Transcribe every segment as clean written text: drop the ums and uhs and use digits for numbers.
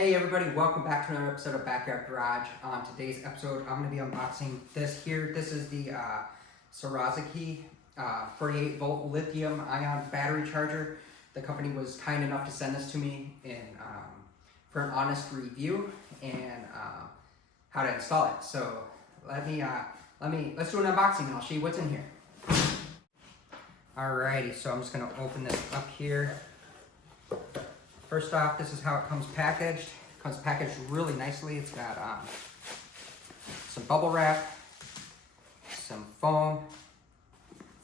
Hey everybody, welcome back to another episode of Backyard Garage. On today's episode, I'm going to be unboxing this here. This is the Suraziki 48 volt lithium ion battery charger. The company was kind enough to send this to me for an honest review and how to install it. So let's do an unboxing and I'll show you what's in here. Alrighty, so I'm just going to open this up here. First off, this is how it comes packaged. It comes packaged really nicely. It's got some bubble wrap, some foam.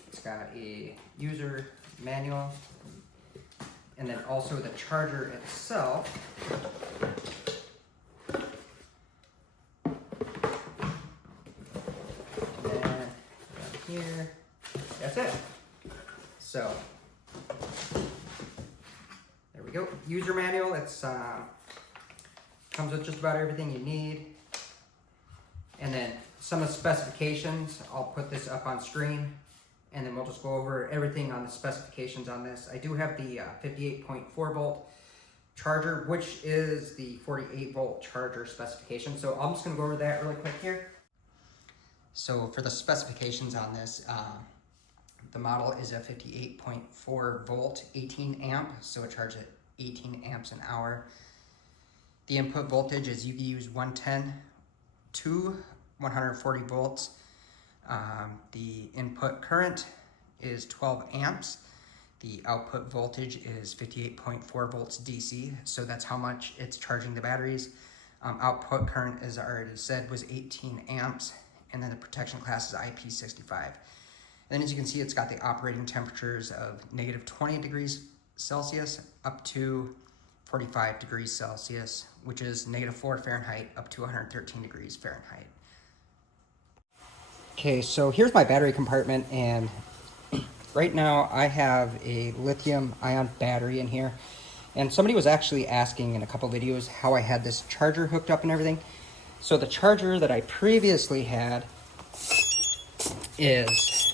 It's got a user manual, and then also the charger itself. And then here, that's it. So. There we go. User manual. It's comes with just about everything you need. And then some of the specifications. I'll put this up on screen, and then we'll just go over everything on the specifications on this. I do have the 58.4 volt charger, which is the 48 volt charger specification. So I'm just going to go over that really quick here. So for the specifications on this, the model is a 58.4 volt, 18 amp, so it charges at 18 amps an hour. The input voltage is you can use 110 to 140 volts. The input current is 12 amps. The output voltage is 58.4 volts DC, so that's how much it's charging the batteries. Output current, as I already said, was 18 amps, and then the protection class is IP65. Then as you can see, it's got the operating temperatures of negative 20 degrees Celsius up to 45 degrees Celsius, which is negative 4 Fahrenheit up to 113 degrees Fahrenheit. Okay, so here's my battery compartment, and right now I have a lithium ion battery in here. And somebody was actually asking in a couple videos how I had this charger hooked up and everything. So the charger that I previously had is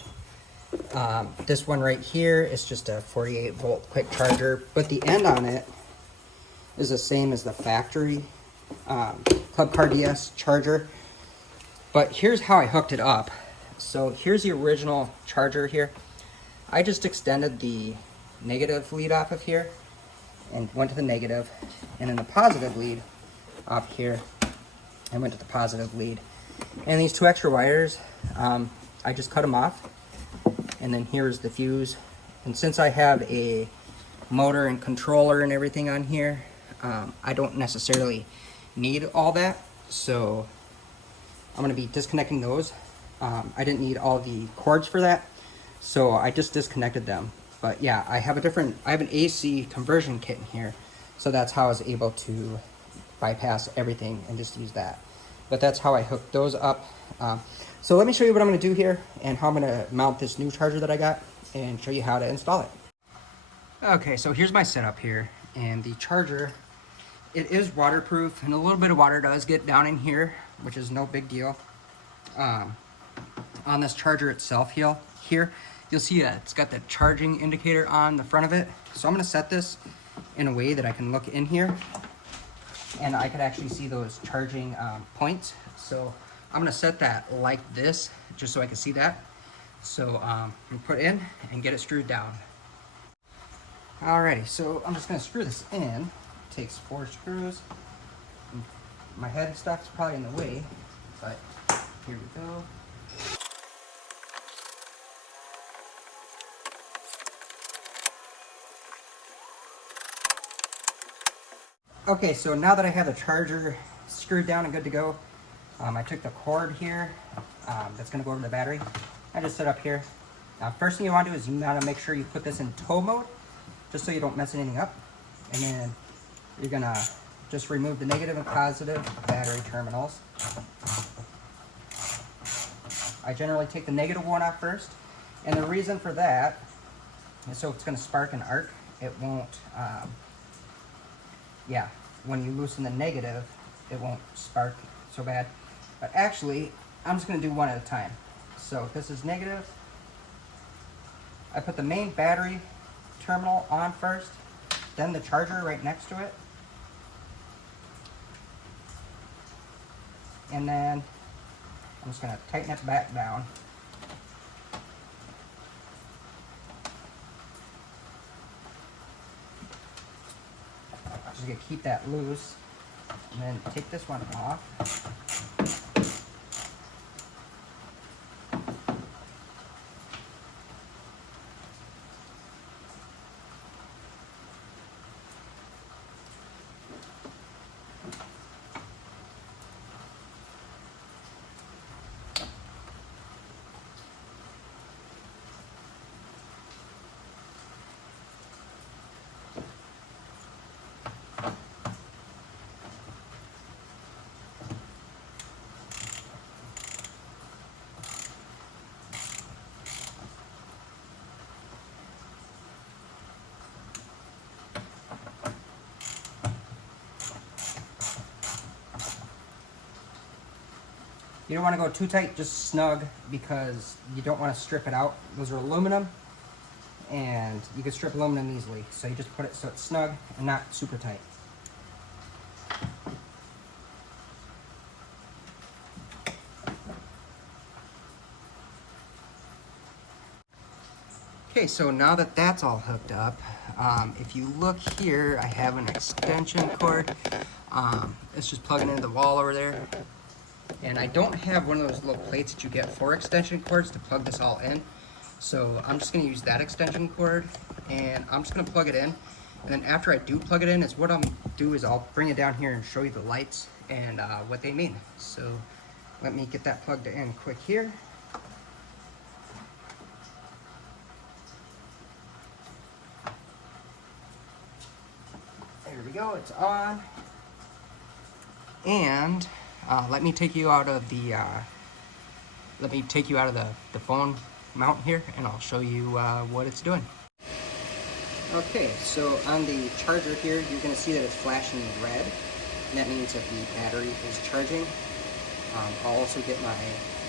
this one right here. Is just a 48 volt quick charger, but the end on it is the same as the factory Club Car DS charger. But here's how I hooked it up. So here's the original charger here. I just extended the negative lead off of here and went to the negative, and then the positive lead off here and went to the positive lead. And these two extra wires, I just cut them off. And then here's the fuse. And since I have a motor and controller and everything on here, I don't necessarily need all that. So I'm gonna be disconnecting those. I didn't need all the cords for that, so I just disconnected them. But yeah, I have an AC conversion kit in here, so that's how I was able to bypass everything and just use that. But that's how I hooked those up. So let me show you what I'm going to do here and how I'm going to mount this new charger that I got and show you how to install it. Okay, so here's my setup here, and the charger, it is waterproof, and a little bit of water does get down in here, which is no big deal. On this charger itself here, you'll see it's got the charging indicator on the front of it. So I'm going to set this in a way that I can look in here, and I could actually see those charging points. So I'm gonna set that like this, just so I can see that. So I'm gonna put it in and get it screwed down. Alrighty, so I'm just gonna screw this in. It takes 4 screws. My head and stuff is probably in the way, but here we go. Okay, so now that I have the charger screwed down and good to go, I took the cord here that's going to go over the battery. I just set up here. First thing you want to do is you want to make sure you put this in tow mode, just so you don't mess anything up. And then you're going to just remove the negative and positive battery terminals. I generally take the negative one off first. And the reason for that is so it's going to spark an arc. It won't, when you loosen the negative, it won't spark so bad. But actually, I'm just going to do one at a time. So this is negative. I put the main battery terminal on first, then the charger right next to it. And then I'm just gonna tighten it back down. Just gonna keep that loose, and then take this one off. You don't want to go too tight, just snug, because you don't want to strip it out. Those are aluminum, and you can strip aluminum easily. So you just put it so it's snug and not super tight. Okay, so now that that's all hooked up, if you look here, I have an extension cord. It's just plugging into the wall over there. And I don't have one of those little plates that you get for extension cords to plug this all in. So I'm just gonna use that extension cord, and I'm just gonna plug it in. And then after I do plug it in, is what I'll do is I'll bring it down here and show you the lights and what they mean. So let me get that plugged in quick here. There we go, it's on. And let me take you out of the the phone mount here, and I'll show you what it's doing. Okay, so on the charger here, you're going to see that it's flashing red, and that means that the battery is charging. I'll also get my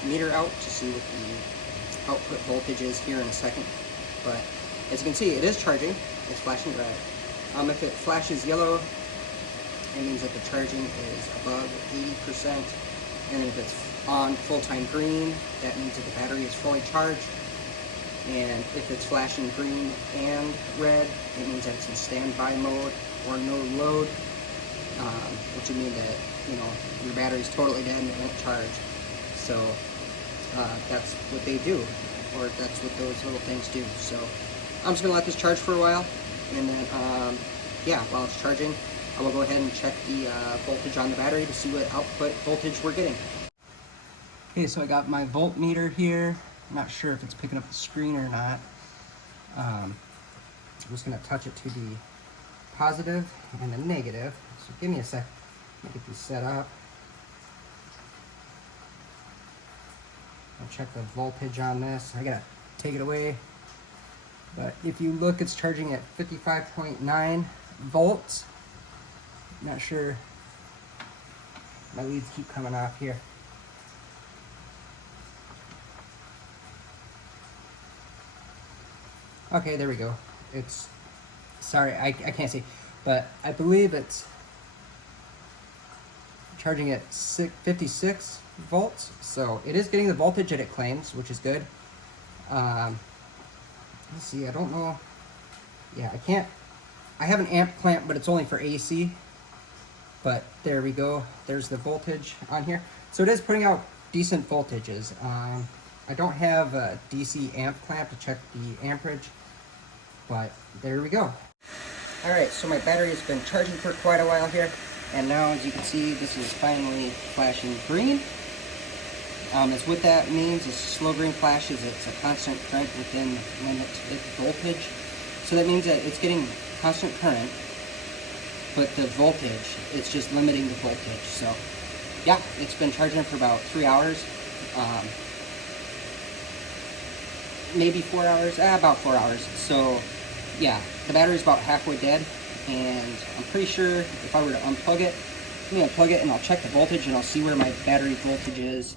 meter out to see what the output voltage is here in a second. But as you can see, it is charging. It's flashing red. If it flashes yellow, it means that the charging is above 80%. And if it's on full-time green, that means that the battery is fully charged. And if it's flashing green and red, it means that it's in standby mode or no load, which would mean that, you know, your battery's totally dead and it won't charge. So that's what they do, or that's what those little things do. So I'm just gonna let this charge for a while, and then yeah, while it's charging, I will go ahead and check the voltage on the battery to see what output voltage we're getting. Okay, so I got my voltmeter here. I'm not sure if it's picking up the screen or not. I'm just gonna touch it to the positive and the negative. So give me a sec, let me get these set up. I'll check the voltage on this. I gotta take it away. But if you look, it's charging at 55.9 volts. Not sure, my leads keep coming off here. Okay, there we go. It's, sorry, I can't see, but I believe it's charging at 56 volts. So it is getting the voltage that it claims, which is good. Let's see, I don't know. Yeah, I have an amp clamp, but it's only for AC. But there we go. There's the voltage on here. So it is putting out decent voltages. I don't have a DC amp clamp to check the amperage, but there we go. All right, so my battery has been charging for quite a while here, and now as you can see, this is finally flashing green. As what that means is slow green flashes, it's a constant current within limit voltage. So that means that it's getting constant current, but the voltage, it's just limiting the voltage. So yeah, it's been charging for about 3 hours. Maybe 4 hours, about 4 hours. So yeah, the battery's about halfway dead, and I'm pretty sure if I were to unplug it, let me unplug it and I'll check the voltage and I'll see where my battery voltage is.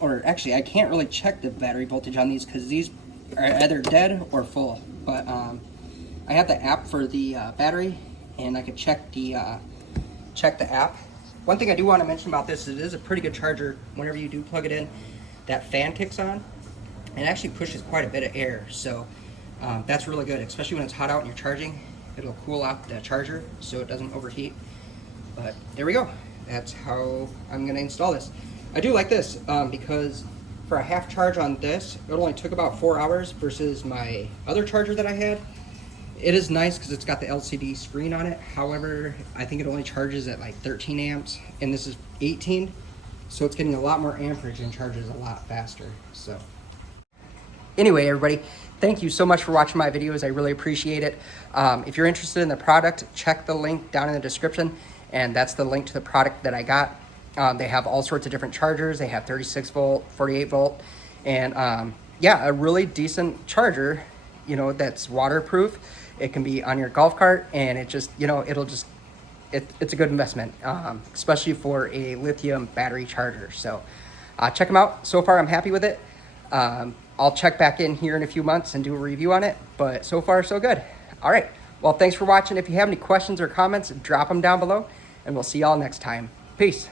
Or actually, I can't really check the battery voltage on these because these are either dead or full. But I have the app for the battery, and I could check the app One thing I do want to mention about this is it is a pretty good charger. Whenever you do plug it in, that fan kicks on and actually pushes quite a bit of air. So that's really good, especially when it's hot out and you're charging. It'll cool out the charger so it doesn't overheat. But there we go. That's how I'm going to install this. I do like this because for a half charge on this, it only took about 4 hours versus my other charger that I had. It is nice because it's got the LCD screen on it. However, I think it only charges at like 13 amps and this is 18. So it's getting a lot more amperage and charges a lot faster. So anyway, everybody, thank you so much for watching my videos. I really appreciate it. If you're interested in the product, check the link down in the description. And that's the link to the product that I got. They have all sorts of different chargers. They have 36 volt, 48 volt, and yeah, a really decent charger, you know, that's waterproof. It can be on your golf cart, and it just, you know, it's a good investment, especially for a lithium battery charger. So check them out. So far, I'm happy with it. I'll check back in here in a few months and do a review on it, but so far, so good. All right. Well, thanks for watching. If you have any questions or comments, drop them down below, and we'll see y'all next time. Peace.